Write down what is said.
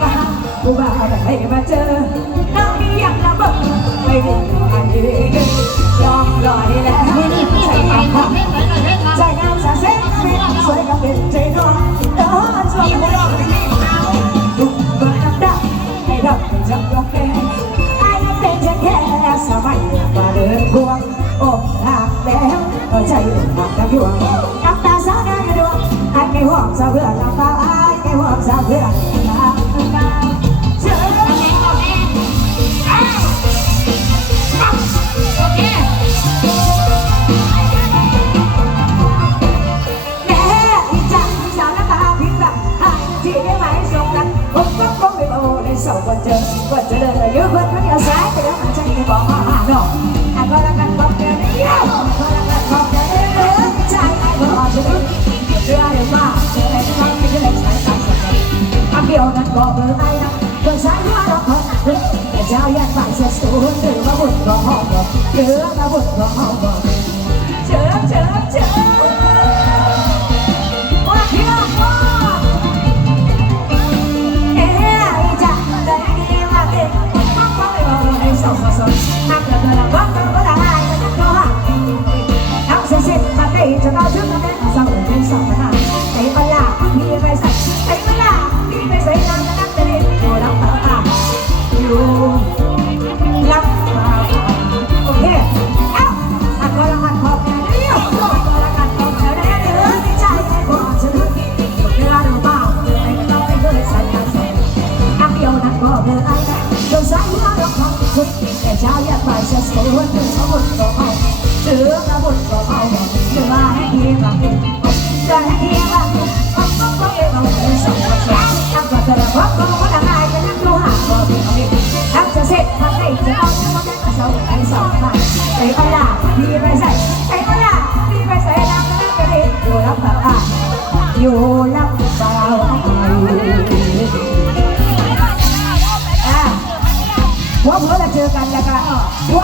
lang cô bà đã đây mà chơi đang đi ăn là bậc mày đừng ăn đi trong lời là chạy ngang thẳng chạy ngang xa xếp bên xoay cả bên trên đó đó ăn xong một lần đúng và đắp đắp hay đập mình chẳng có khe ai đắp tên chẳng khe sao mày và đơn buông ôm hạt đéo ở chạy hạt đang buông cắp ta sáng ngay đường anh nghe hoàng sao vừa làm bao ai nghe hoàng sao vừa đi sầu còn chờ còn chờ đợi người yêu quên mất yêu sáng thì đó bạn chẳng thể bỏ hoa hà nổ à con đang ăn bóng kèo đi. Yêu con đang ăn bóng kèo đi. Yêu cái ai vừa hỏi chưa biết chưa ai được mà chưa ai được không chưa ai được sáng sáng sáng ăn biểu nắng có bờ tay nắng. Còn sáng hoa đó hơn nắng. Để trao yên phải sẽ sâu hơn từ mà buồn có họ được từ mà buồn có họ được ว่าถึงเาบทก็เขาถือมาบทก็เขาถือมาให้เฮียบังจะให้เฮียบังเขาเขาเองเขาเป็นสองคนสองทำก็จะรับว่าเขาเขาทำลายจะนั่งดูหาบ่ดีเอาดิทำจะเสร็จทำให้จะเอาจะมาแก้กระเช้าไปสองไปใส่ก็ได้ดีไปใส่ใส่ก็ได้ดีไปใส่ดำก็ได้ไปดีอยู่รับแบบอะอยู่รับเปล่าอะหัวเพื่อจะเจอกันแล้วก็หัว